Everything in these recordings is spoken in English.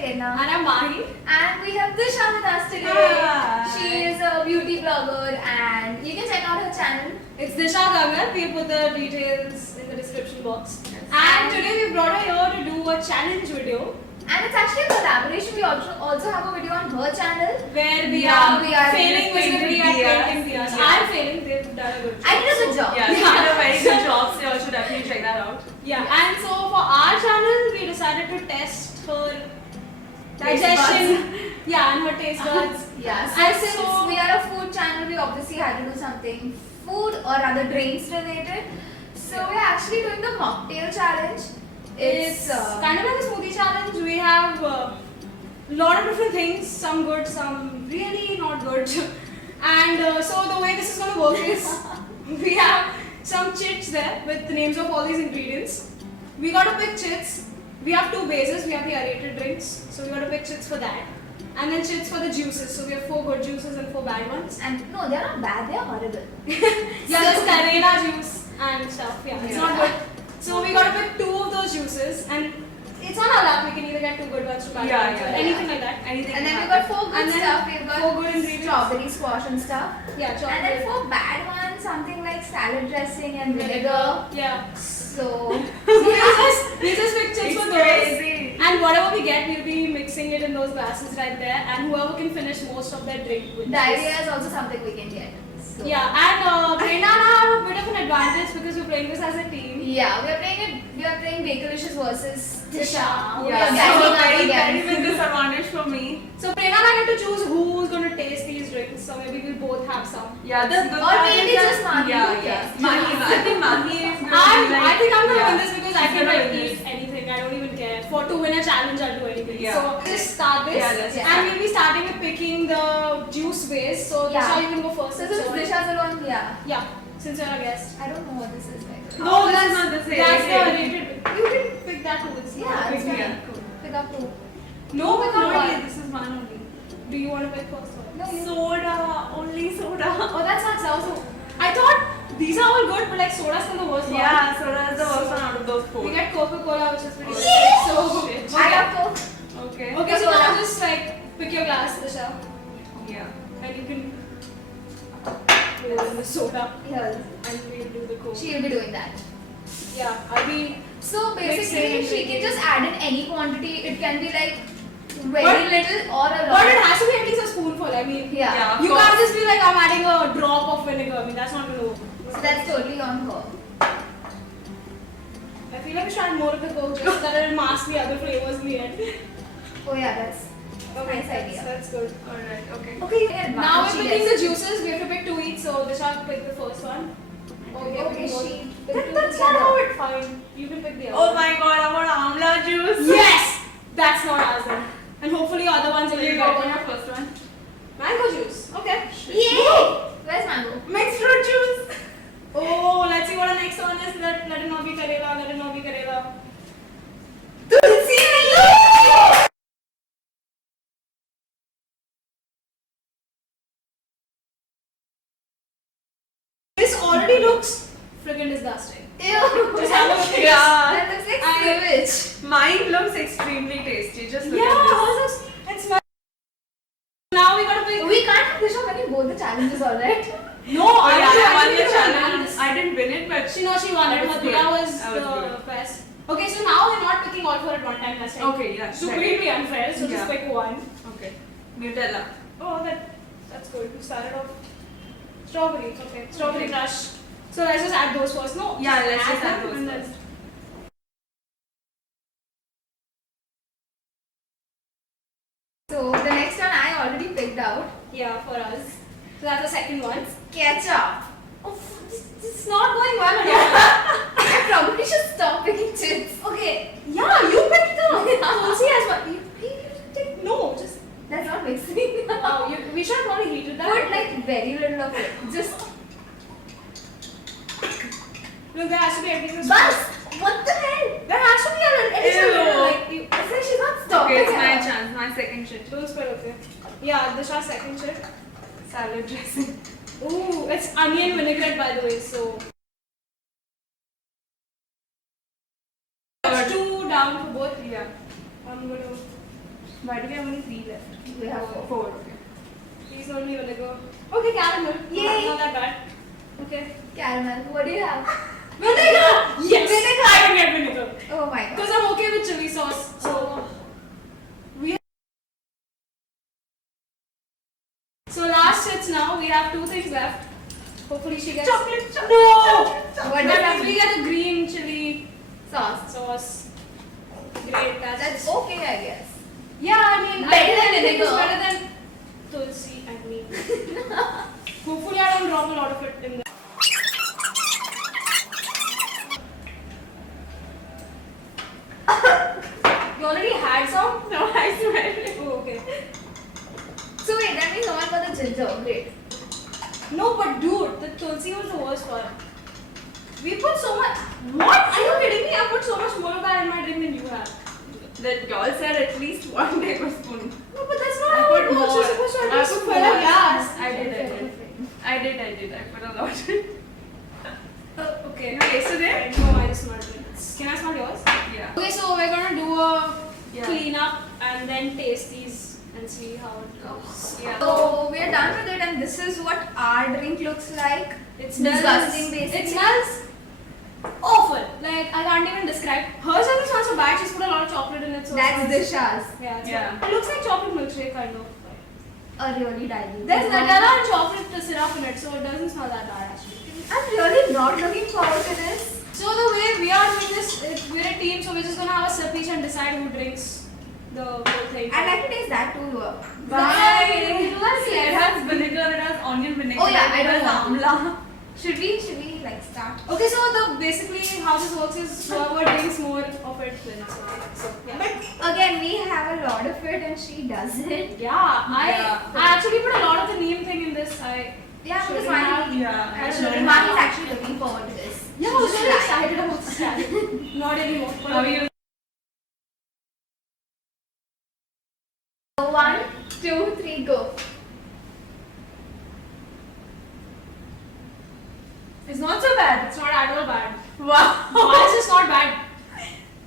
Prerna. And I'm Mahi. And we have Disha with us today. Hi. She is a beauty blogger and you can check out her channel. It's Disha Gagan. We put the details in the description box. Yes. And today we brought her here to do a challenge video And it's actually a collaboration. We also have a video on her channel. where we Yeah, are we are failing miserably at painting diyas. Yeah. I'm failing. They've done a good job. I did a good job. Yeah, they did a very good job, so you all should definitely check that out. Yeah. And so for our channel, we decided to test her digestion. Yeah, and her taste buds. Yeah, so And since so- we are a food channel, we obviously had to do something food or rather drinks related. So we're actually doing the mocktail challenge. It's kind of like a smoothie challenge. We have a lot of different things, some good, some really not good. And so the way this is going to work is we have some chits there with the names of all these ingredients. We got to pick chits. We have two bases. We have the aerated drinks, so we got to pick chits for that. And then chits for the juices. So we have 4 good juices and 4 bad ones. And no, they're not bad, they're horrible. Yeah, there's Carrera juice and stuff. Yeah, it's Yeah. not good. So we gotta pick 2 of those juices, and it's on our lap. We can either get 2 good ones, 2 bad Yeah, ones, yeah, or yeah. anything like that. Anything. And then can we've got happen. 4 good And then stuff, we've got 4 good ingredients. strawberry squash and stuff. Yeah, chocolate. And then 4 bad ones, something like salad dressing and vinegar. Yeah. So, We just pick chips It's for those. crazy. And whatever we get, we'll be mixing it in those glasses right there. And whoever can finish most of their drink with diarrhea this. is also something we can get. So. Yeah, and Prerna and I have a bit of an advantage because we're playing this as a team. Yeah, we are playing Bakelicious versus Disha. We Yeah, are so ganging up very, very against. big disadvantage for me. So Prerna and I get to choose who's going to taste these drinks. So maybe we'll both have some. Yeah, the good Or part maybe is that- just Mahi, Yeah, who yeah. cares? Mahi, I think Mahi is going to be I think I'm gonna yeah. win this because I She's can gonna like win eat this. anything. I don't even care. To win a challenge, I'll do anything. Yeah. So let's start this. Yeah, let's and start. we'll be starting with picking the juice base. So Yeah. Disha, you can go first. So this is Disha's alone, yeah. Yeah, since you're a guest. I don't know what this is like. No, this is not the same. That's the rated. You can pick that too. It's Yeah, not it's big fine. deal. Cool. Pick up 2. No, Pick up no, one. yeah, this is one only. Do you want to pick first one? No, you. Soda, only soda. Oh, that's not sour. I thought these are all good, but like soda's still the worst one. Yeah, soda is the worst one out of those 4. We get Coca-Cola, which is pretty good. Yeah. So Shit. I got 2. Okay. okay, so Coca-Cola. now just like pick your glass, Disha. Yeah. And you can pour in the soda Here. and we'll do the coke. She'll be doing that. Yeah, I'll be. So Mixing basically, she can ingredients. just add in any quantity. It can be like very But- little or a But lot. it has to be at least a spoonful. I mean, Yeah. Yeah. Of you course. can't just be like, I'm adding a drop of vinegar. I mean, that's not gonna work. So that's totally on her. I feel like we should add more of the coke just so that it'll mask the other flavors in the end. Oh yeah, that's nice idea. That's good. Alright, okay. Okay, Yeah, now she we're picking gets- the juices. We have to pick 2 each, so Disha pick the first one. Okay, she. That's not how it. Fine. You can pick the other. Oh my god, I want amla juice. Yes! That's not ours then. And hopefully other ones will You be go for better. your first one. Mango juice. Okay. Yay! Where's mango? Mixed fruit juice. Oh, let's see what our next one is. Let it not be Karela. Let it not be Karela. This already looks friggin' disgusting. Ew! Just have a look at this. Yeah. That looks like I- sewage. Mine looks extremely tasty. Just look Yeah, at how's this? It smells. Now we gotta pick. We can't have Disha winning both the challenges, alright? No, Oh, I yeah, was I won actually the gonna challenge. win this. I didn't win it, but She knows she won it, I was but good. that was I was the good. best. Okay, so now we're not picking all four at one time. That's right. Okay, yeah. Supremely unfair. So just Yeah. pick one. Okay. Nutella. Oh, that's good. You started off strawberry. Okay, strawberry crush. So let's just add those first. No. Yeah, let's just add them those and then- first. So the next one I already picked out. Yeah, for us. So that's the second one. Ketchup. Oh, it's not going well at all. I probably should stop picking chips. Okay. Yeah, you picked the Tulsi as well. You no, just. That's not mixing. Oh, we should have probably heated that. Put like very little of it. Just Look, there has to be at least a bus. spoon. What the hell? There has to be at least a Ew. little, like you. I said she's not stopping. Okay, it's my her. chance. My second shit. Don't spell okay. Yeah, Disha's second chip. Salad dressing. Ooh, it's onion vinaigrette by the way, so. It's 2 down for both. Yeah. I'm gonna Why do we have only 3 left? We have 4. 4, okay. Please don't leave vinegar. Okay, caramel. Yay. Not that bad. Okay. Caramel. What do you have? Vinegar! Yes! Vinegar. I can get vinegar. Oh my god. Because I'm okay with chili sauce. So, so last hits now. We have 2 things left. Hopefully she gets Chocolate. No! What But does we get a green chili sauce? sauce. Great. That's okay, I guess. Yeah, I mean, Better I than think it's vinegar. better than tulsi. I mean, hopefully I don't drop a lot of it in there. You already had some? No, I smell it. Oh, okay. So wait, that means no one got the ginger. Great. No, but dude, the tulsi was the worst part. We put so much. What? Are you kidding me? I put so much more of that in my drink than you have. That y'all said at least 1 tablespoon. No, but that's not I how put it works. more. You're supposed to at I least put fill a more. glass. I did. I put a lot. Okay. You tasted it? No, I just smelled it. Can I smell yours? Yeah. Okay, so we're gonna do a Yeah. clean up and then taste these and see how it goes. Yeah. So we're done with it, and this is what our drink looks like. It Disgusting, basically. It smells awful. Like I can't even describe. Hers doesn't smell so bad. She's put a lot of chocolate in it. So That's it the smells- Shaz. Yeah. Yeah. It looks like chocolate milkshake kind of. A really diluted. There's one. Nutella and chocolate syrup in it, so it doesn't smell that bad actually. I'm really not looking forward to this. So the way we are doing this, we're a team, so we're just gonna have a sip each and decide who drinks the whole thing. I'd like to taste that too. Bye. Let's see. It has vinegar, it has onion vinegar. Oh yeah, I it has don't want. amla. Should we like start? Okay, so the basically how this works is whoever drinks more of it wins. Okay, so yeah. But again, we have a lot of it, and she doesn't. Yeah, I Yeah. actually put a lot of the neem thing in this. Yeah, because Shouldn't have. Mani, Yeah. I shouldn't Mani is have. actually looking forward to this. Yeah, I was really excited about this challenge. Not anymore. But How are you? 1, 2, 3, go. It's not so bad. it's not at all bad. Wow. Why is this not bad?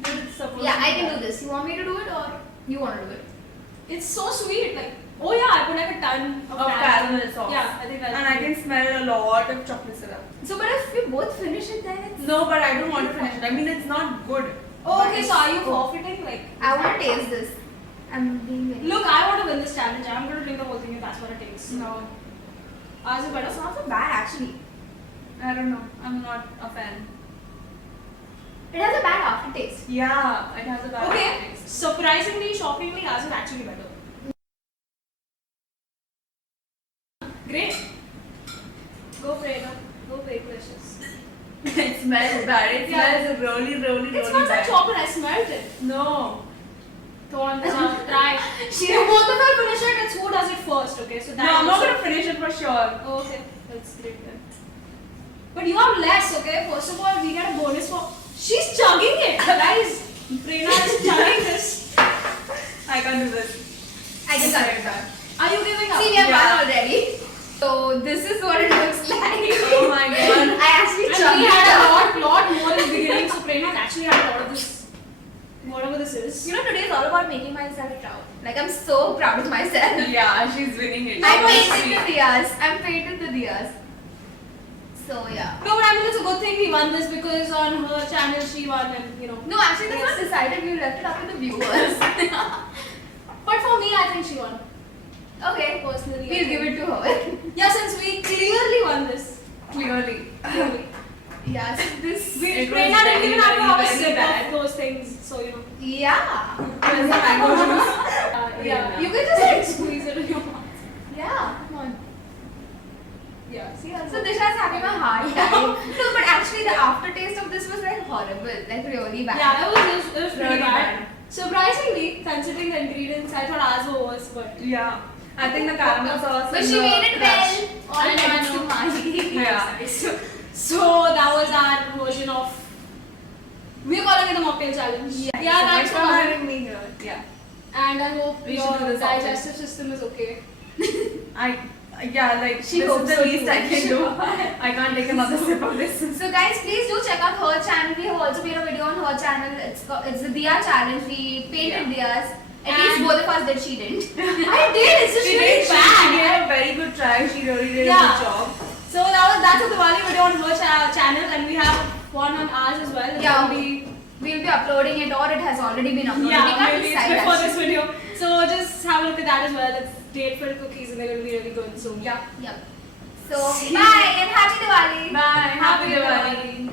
It's supposed Yeah, to be I can bad. do this. You want me to do it, or you want to do it? It's so sweet. Like, oh yeah, I put like a ton of Of caramel sauce. Yeah, I think that's. And I can smell a lot of chocolate syrup. So, but if we both finish it, then it's. No, but I don't want to finish it. I mean, it's not good. Oh, But okay. it's- So are you forfeiting? Like, I want to taste this. I'm being very. look, I want to win this challenge. I'm going to drink the whole thing if that's what it takes. No, Ours is better. It's not so bad actually. I don't know. I'm not a fan. It has a bad aftertaste. Yeah, it has a bad Okay. taste. Surprisingly, shockingly, ours is actually better. Great. Go Prerna. Go bake delicious. It smells bad. It Yeah. smells really It smells like bad. chocolate. I smelled it. No. Go on, try. You both of us finish it. It's who does it first. Okay, so that. No, I'm not also- gonna finish it for sure. Oh, okay, that's great then. But you have less, okay? First of all, we get a bonus for. She's chugging it, guys. Prerna is chugging this. I can't do this. I can cut it back. Are you giving up? See, we have Yeah. one already. So this is what it looks like. Oh my god. I actually And chugged we it had out. a lot more in the beginning, so Prerna actually had a lot of this. Whatever this is. You know, today is all about making myself proud. Like, I'm so proud of myself. Yeah, she's winning it. I'm She's painted the diyas. I'm painted the diyas. So, yeah. No, but I mean, it's a good thing we won this because on her channel she won, and you know. No, actually, that's not decided. We left it up to the viewers. But for me, I think she won. Okay. Personally. We'll give it to her. Yeah, since we clearly won this. Clearly. Clearly. Yeah, so this. We, It was Prerna didn't very, even have to have a very sip bad. of those things, so you know. Yeah. Where's the mango juice? Yeah, you can just like squeeze it in your mouth. Yeah, come on. Yeah, see, So Disha's having a hard time. No, but actually the aftertaste of this was like horrible, like really bad. Yeah, it was pretty Really bad. bad. Surprisingly, considering the ingredients, I thought ours were worse, but Yeah. I think the caramel sauce. But and she the made it crust. well. All I know, I thanks to know. Mani. Yeah. so that was our version of. We're calling it the mocktail challenge. Yeah. Yeah, thanks for coming. having me here. Yeah. And I hope We should do your this often. digestive system is okay. Yeah, like She this hopes is the so least too. I can do. I can't take another sip of this. So guys, please do check out her channel. We have also made a video on her channel. It's the Diya challenge. We painted diyas. At least And- both of us did. She didn't. I did. It's just She really did. She bad. gave a very good try. She really did a Yeah. good job. So that's a Diwali video on her channel, and we have one on ours as well. It's Yeah, gonna be we'll be uploading it, or it has already been uploaded. We yeah, can't maybe it's decide before actually. this video. So just have a look at that as well. It's date-filled cookies, and they're gonna be really good. So yeah, Yep. So bye and happy Diwali. Bye. Happy Diwali.